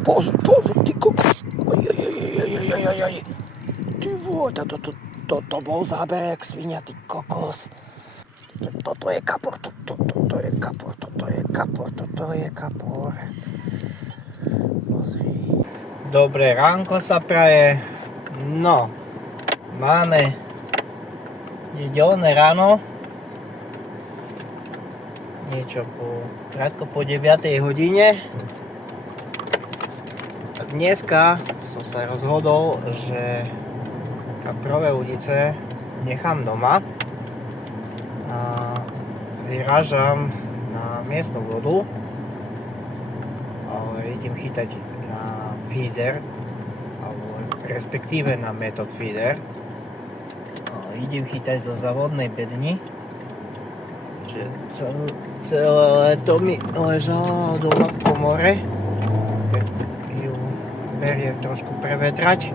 Pozor, ty kokos. Oj. Ty vole, to bol záber jak svinia, ty kokos. Toto je kapor. Pozri. Dobré ránko sa praje. No, máme nedeľné ráno. Niečo krátko po 9 hodine. Dneska som sa rozhodol, že kaprové udice nechám doma a vyrážam na miestnu vodu, ale idem chytať na feeder, alebo respektíve na method feeder. Idem chytať zo závodnej bedny, že celé leto mi ležala doma v komore, tak ju beriem trošku prevetrať.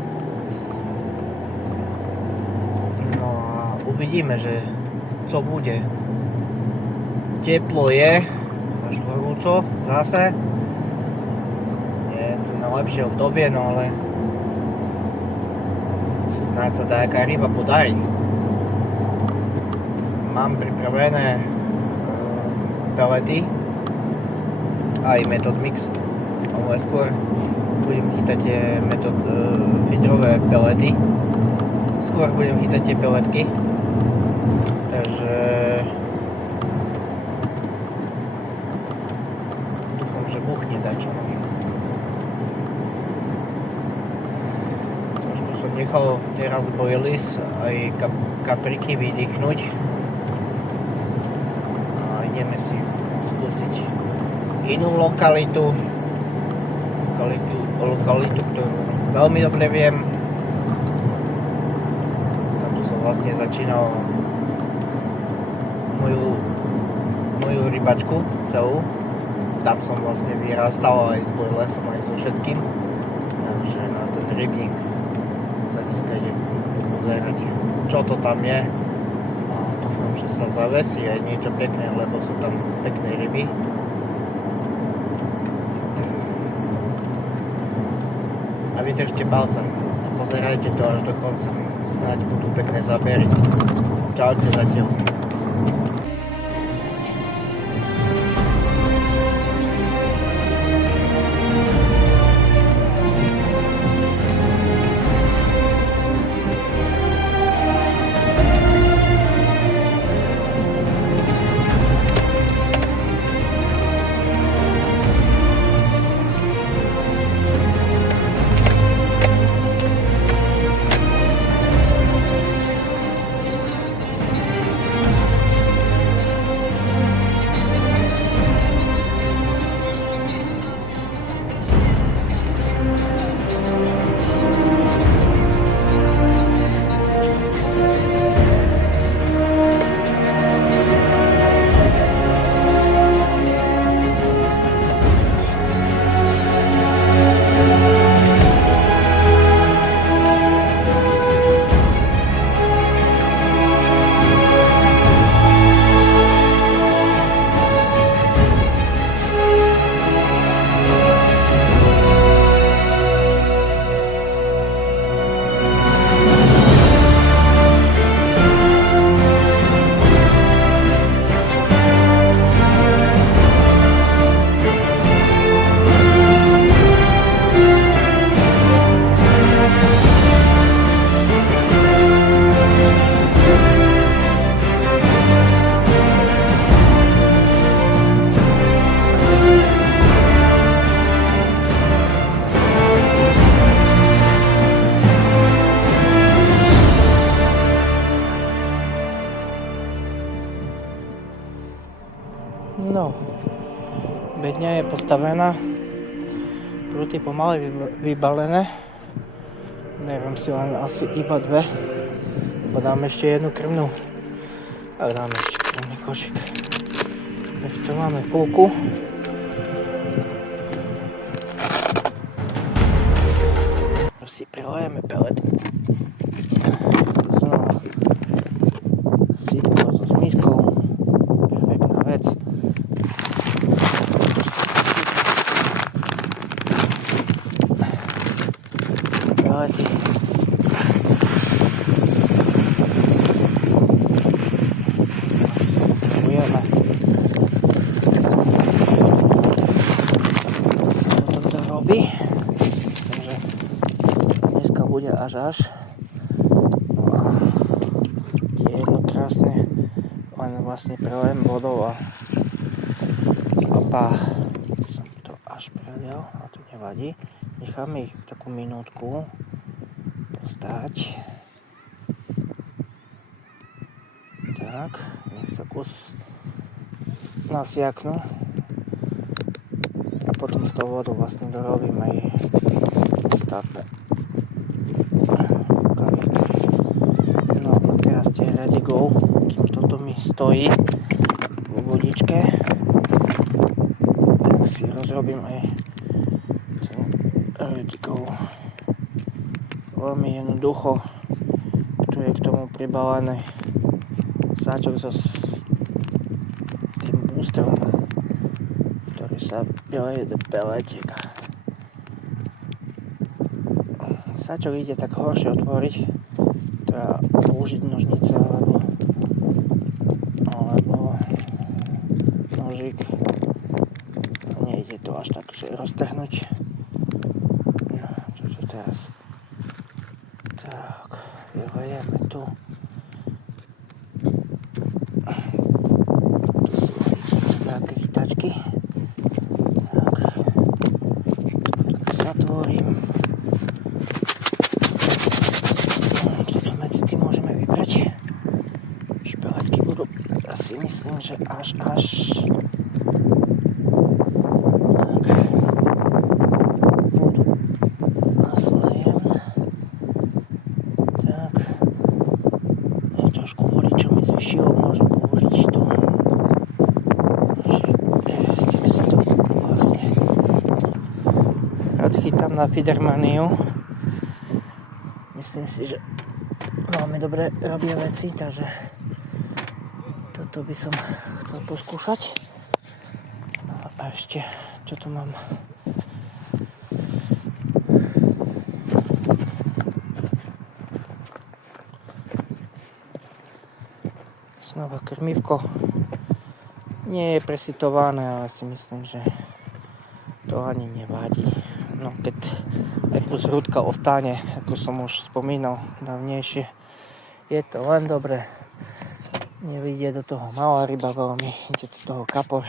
No a uvidíme, že co bude. Teplo je, až horúco zase. Je to najlepšie obdobie, no ale snáď sa nejaká ryba podarí. Mám pripravené pelety, aj method mix, ale skôr budem chytať tie feederové pelety. Skôr budem chytať tie peletky, takže dúfam, že buchne dačo. Trošku som nechal teraz boilies aj kapriky vydýchnuť a ideme si skúsiť inú lokalitu, ktorú veľmi dobre viem. Tam som vlastne začínal moju rybačku celú. Tam som vlastne vyrastal aj s bojlesom, aj so všetkým. Takže na ten rybník sa dneska idem pozerať, čo to tam je. A dúfam, že sa zavesí aj niečo pekné, lebo sú tam pekné ryby. A vydržte palca a pozerajte to až do konca. Snáď budú pekné zábery. Čaute zatiaľ. No, bedňa je postavená, prúty pomaly vybalené. Neviem si len asi iba dve, lebo dáme ešte jednu krvnú. Tak dáme ešte krvný košík. Takže tu máme polku. Si prilejeme pelet. Znova sitko so zmyskou. Perfektná vec. pelety. Spotrebujeme. Sa toto robí. Myslím, že dneska bude až. Tie jedno krásne, len vlastne prelejem vodou a opa, som to až prelial, a to nevadí. Necháme ich takú minútku postať. Tak, nech sa kus nasiaknú. A potom s tou vodou vlastne dorobím aj ostatné kavičky. No a teraz tie ready go, kým toto mi stojí vo vodičke, tak si rozrobím aj ready go. Veľmi jednoducho, tu je k tomu pribalený sáčok so tým boostrom, ktorý sa beleje do peletiek. Sáčok ide tak horšie otvoriť, treba použiť nožnice alebo nožík. Nejde to až tak, že roztrhnúť. No, čo teraz? Tak, vylejeme tu. Také chytačky. Tak, zatvorím. Toto medzi tým môžeme vybrať. Špeletky budú, ja si myslím, že až. Tak, vodu naslejem. Tak, trošku vody, čo mi zvyšilo, môžem použiť tu. Chytám na Fidermaniu. Myslím si, že veľmi dobre robia veci, takže toto by som chcel poskúšať. No a ešte, čo tu mám? Znova krmivko. Nie je presitované, ale si myslím, že to ani nevadí. No keď aj kus hrudka ostane, ako som už spomínal dávnejšie, je to len dobre. Nevidie do toho malá ryba veľmi, ide do toho kapor.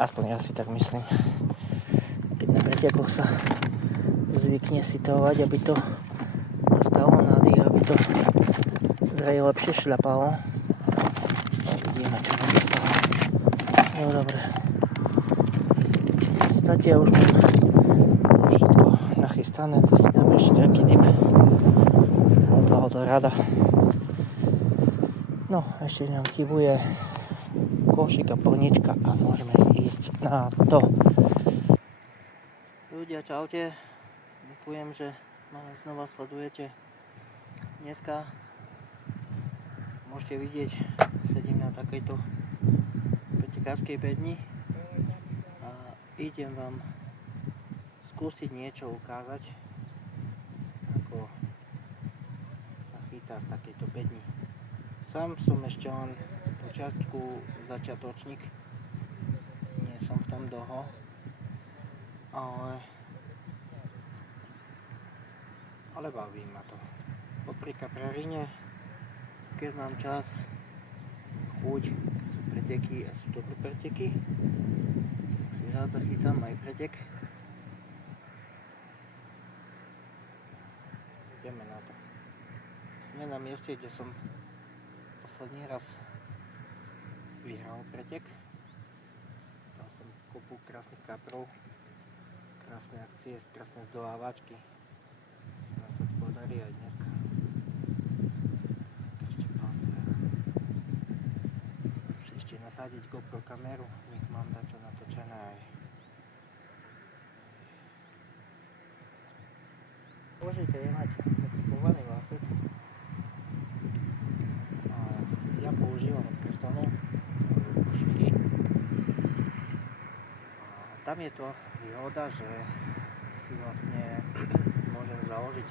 Aspoň ja si tak myslím. Keď na pretekoch sa zvykne sitovať, aby to dostalo nádych, aby to zrej lepšie šľapalo. Vidíme, čo tam dostalo. No dobre. V podstate už mám všetko nachystané, to si dám ešte nejaký dip od rada. No, ešte nám chybuje košík a plnička a môžeme ísť na to. Ľudia, čaute. Ďakujem, že ma znova sledujete. Dneska môžete vidieť, sedím na takejto pretekárskej bedni. Idem vám skúsiť niečo ukázať, ako sa chytá z takejto bedni. Sám som ešte len v počiatku začiatočník, nie som v tom dlho, ale baví ma to. Popri Kaprářine, keď mám čas, chuť, sú preteky a sú dobré preteky, rád zachytám aj pretek. Ideme na to. Sme na mieste, kde som posledný raz vyhral pretek. Tam som kopu krásnych kaprov, krásne akcie, krásne zdolávačky. Snad sa to podarí aj dneska. Ešte palce. Ešte nasadiť GoPro kameru, nech mám dačo natočené aj. Môžete mať zakupovaný vlasec. Ja používam od prstanu košíky. Tam je to výhoda, že si vlastne môžem založiť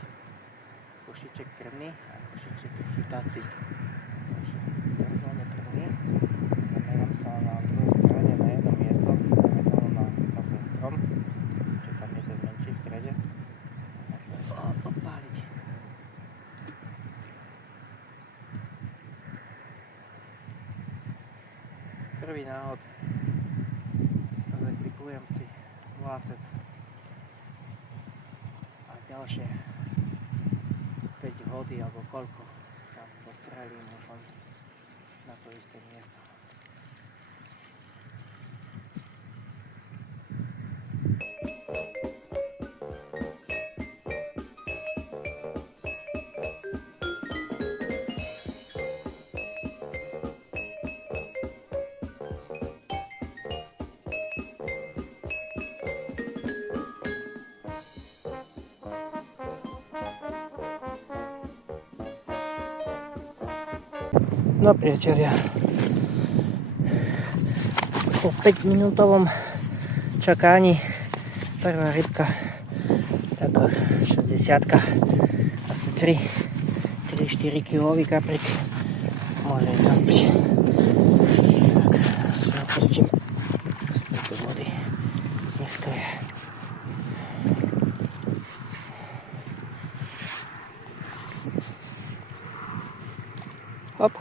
košiček krmný a košiček chytací. Takže rozhľadne prvný, zamerám sa na druhej strane na jedno miesto, dáme to na ten strom, čo tam je ten menší v strede. Môžeme to odpáliť. Prvý náhod, zaklipujem si vlásec a ďalšie 5 vody alebo koľko tam postrelím už len na to isté miesto. No priatelia, po 5-minútovom čakaní prvá rybka, taká 60-ka, asi 3-4 kilový kaprik, môže ísť naspäť. Tak, si ho pustím späť do vody, nech to je. Hop.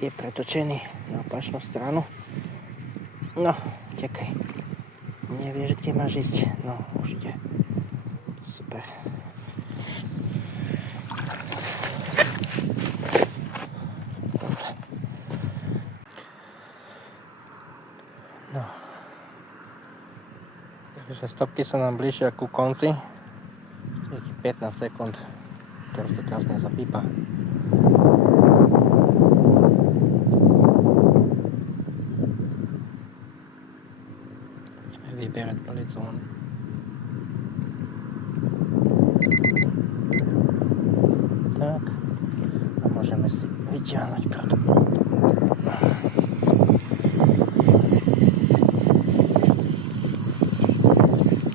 Je pretočený na opačnú stranu. No, čakaj. Nevieš, kde máš ísť. No, už ide. Super. Dobre. No. Takže stopky sa nám bližšia ku konci. Nejakých 15 sekúnd. Teraz to krásne zapípa. Vybierať palicom. Tak. A môžeme si vyťahnuť pradu.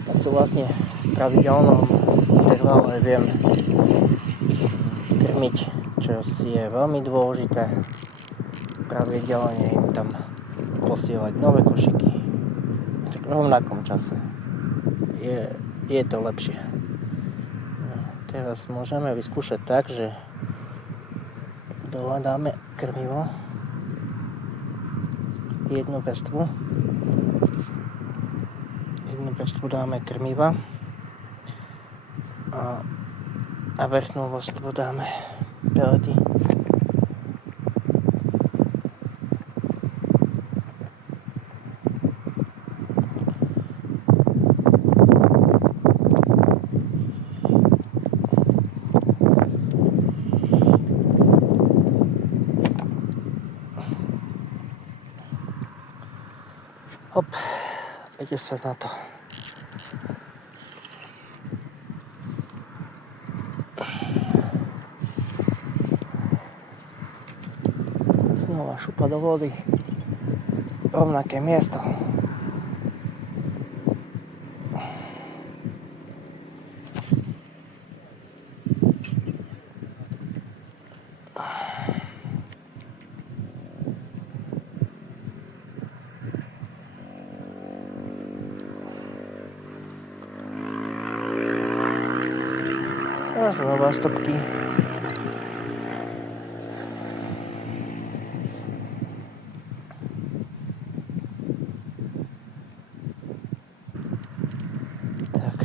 Tak to vlastne v pravidelnom intervale viem krmiť, čo si je veľmi dôležité. Pravidelne im tam posielať nové košiky v rovnakom čase. Je to lepšie. No, teraz môžeme vyskúšať tak, že dole dáme krmivo, jednu vrstvu dáme krmiva a vrchnú vrstvu dáme pelety. Hop, 50 na to. Znova šupa do vody. Rovnaké miesto. A znova stopky. Tak,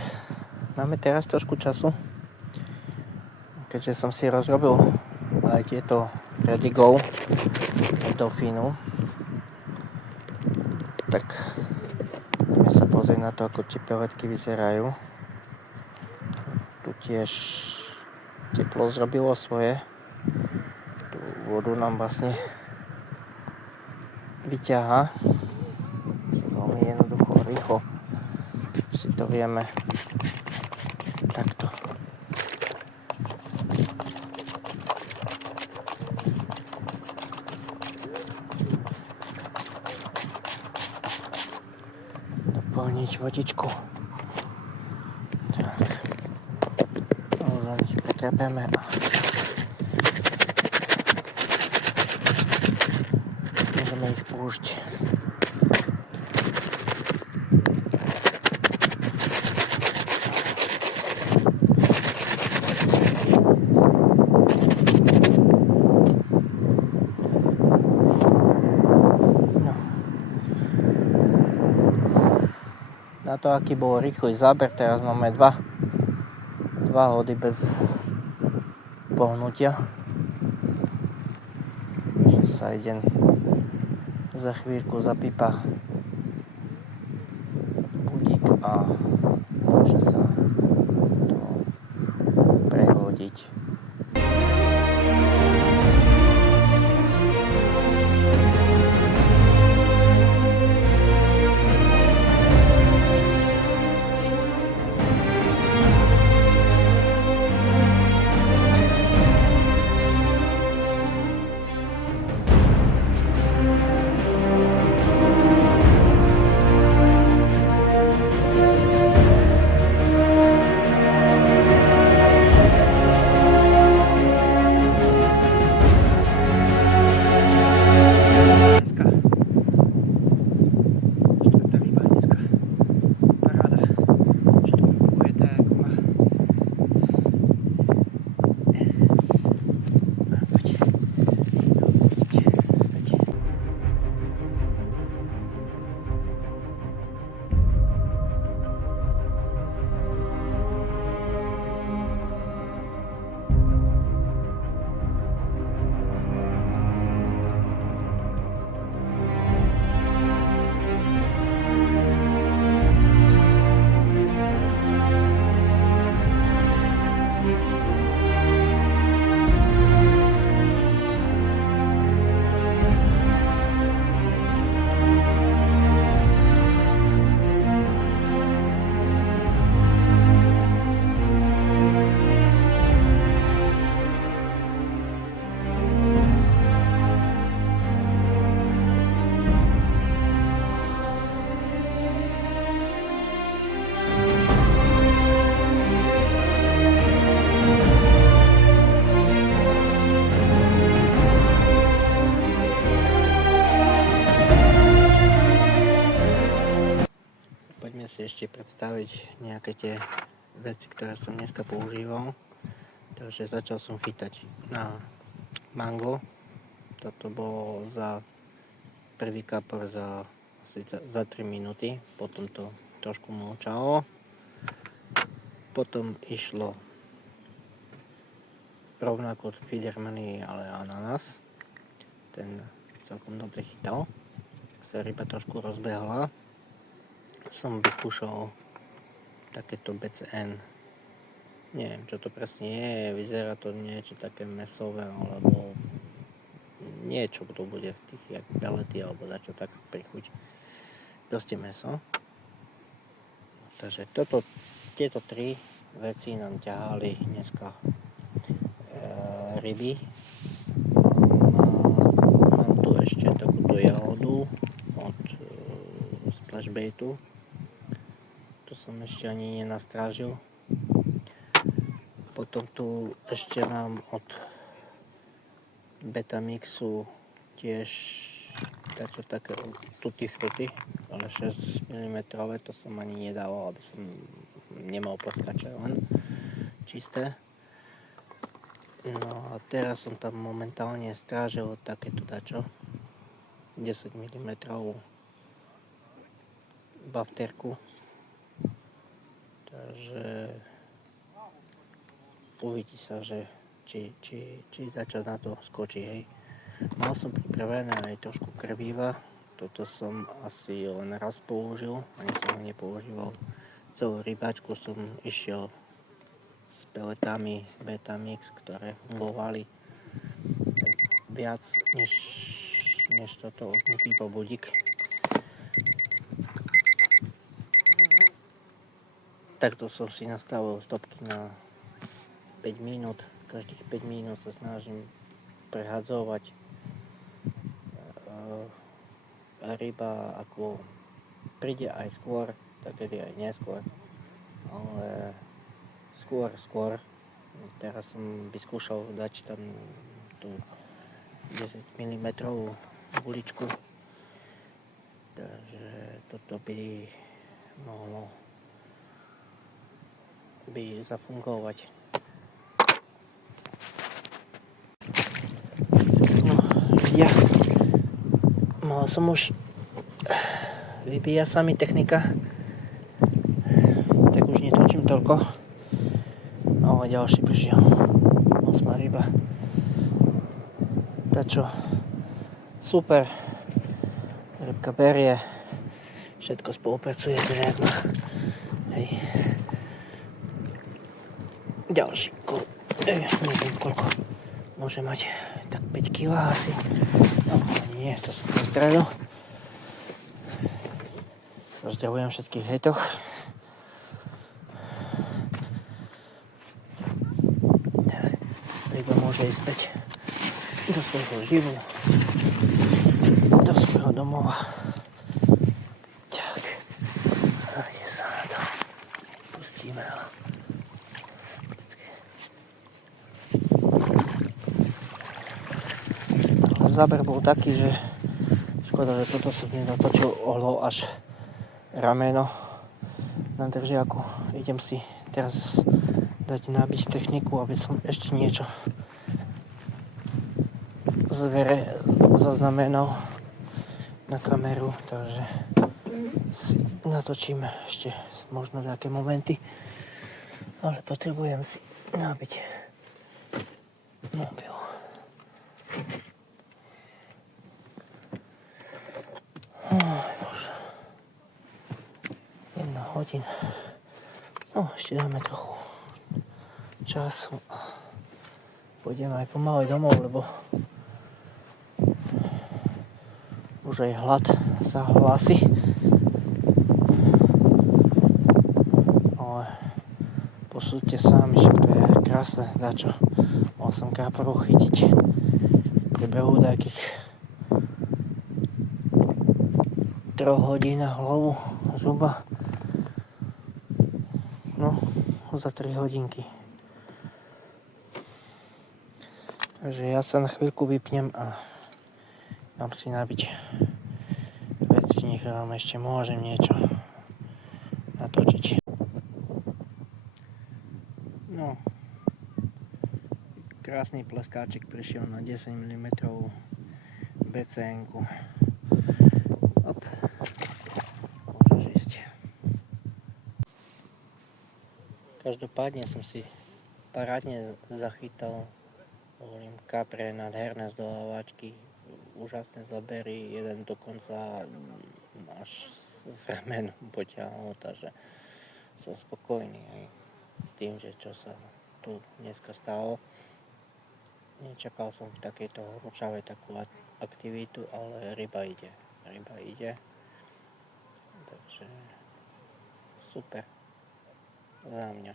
máme teraz trošku času, keďže som si rozrobil aj tieto redigov delfínu. Tak ideme sa pozrieť na to, ako tie peletky vyzerajú. Tu tiež teplo zrobilo svoje. Tú vodu nám vlastne vyťahá. Veľmi jednoducho, rýchlo si to vieme takto. Doplniť vodičku. trepeme a môžeme ich púšť. Na to, aký bol rýchly záber, teraz máme dva hody bez pohnutia. Že sa jeden za chvíľku zapípa budík a môže sa to prehodiť. Si ešte predstaviť nejaké tie veci, ktoré som dneska používal. Takže začal som chytať na mango. Toto bolo za prvý kapor za 3 minúty. Potom to trošku mlčalo. Potom išlo rovnako od Fiedermany, ale ananas. Ten celkom dobre chytal. Sa ryba trošku rozbehla. Som vyskúšal takéto BCN. Neviem, čo to presne je. Vyzerá to niečo také mäsové, alebo niečo to bude v tých jak pelety, alebo dačo tak prichuť. Proste mäso. Takže tieto 3 veci nám ťahali dneska ryby. Mám tu ešte takúto jahodu od Splashbaitu. To som ešte ani nenastrážil. Potom tu ešte mám od Betamixu tiež dačo také tutti frutti, ale 6 mm, to som ani nedával, aby som nemal poskače len čisté. No a teraz som tam momentálne strážil takéto dačo 10 mm bafterku. Takže uvidí sa, že či dačo na to skočí, hej. Mal som pripravené aj trošku krviva. Toto som asi len raz použil, ani som ho nepoužíval. Celú rybačku som išiel s peletami Betamix, ktoré fungovali viac než toto od Pipo Budík. Takto som si nastavil stopky na 5 minút. Každých 5 minút sa snažím prehadzovať. Ryba ako príde aj skôr, takedy aj neskôr. Ale skôr Teraz som vyskúšal dať tam tú 10 mm guličku, takže toto by mohlo zafungovať. No, ja mal som už vybíja sa mi technika, tak už netočím toľko. No a ďalší prišiel. 8 ryba. Tačo super. Rybka berie. Všetko spolupracuje, teda jak má. Hej. Ďalší kol. Neviem koľko môže mať. Tak 5 kg asi. No nie, to som postrelil. Rozdeľujem všetkých hejtoch. Ryba môže ísť späť do svojho živu, do svojho domova. Tak, a ide sa na to. Pustíme ho. Záber bol taký, že škoda, že toto som nedatočil ohlo až rameno na držiaku. Idem si teraz dať nabiť techniku, aby som ešte niečo zaznamenal na kameru, takže natočím ešte možno nejaké momenty, ale potrebujem si nabiť mobil. Bože. 1 hodina. No, ešte dáme trochu času. Pôjdem aj pomaly domov, lebo už aj hlad sa hlási. Ale posúďte sami, že to je krásne, dačo. Mal som káporov chytiť v priebehu nejakých 3 hodín na hlavu zhruba. No, za 3 hodinky. Takže ja sa na chvíľku vypnem a dám si nabiť veci, nech vám ešte môžem niečo natočiť. No, krásny pleskáčik prišiel na 10 mm BCN-ku. Op, môžeš ísť. Každopádne som si parádne zachytal, hovorím, kapre, nádherné zdolávačky, úžasné zabery, jeden dokonca až z ramenu potiahol, takže som spokojný aj s tým, že čo sa tu dneska stalo. Nečakal som v takejto horúčavej takú aktivitu, ale ryba ide. Takže super za mňa.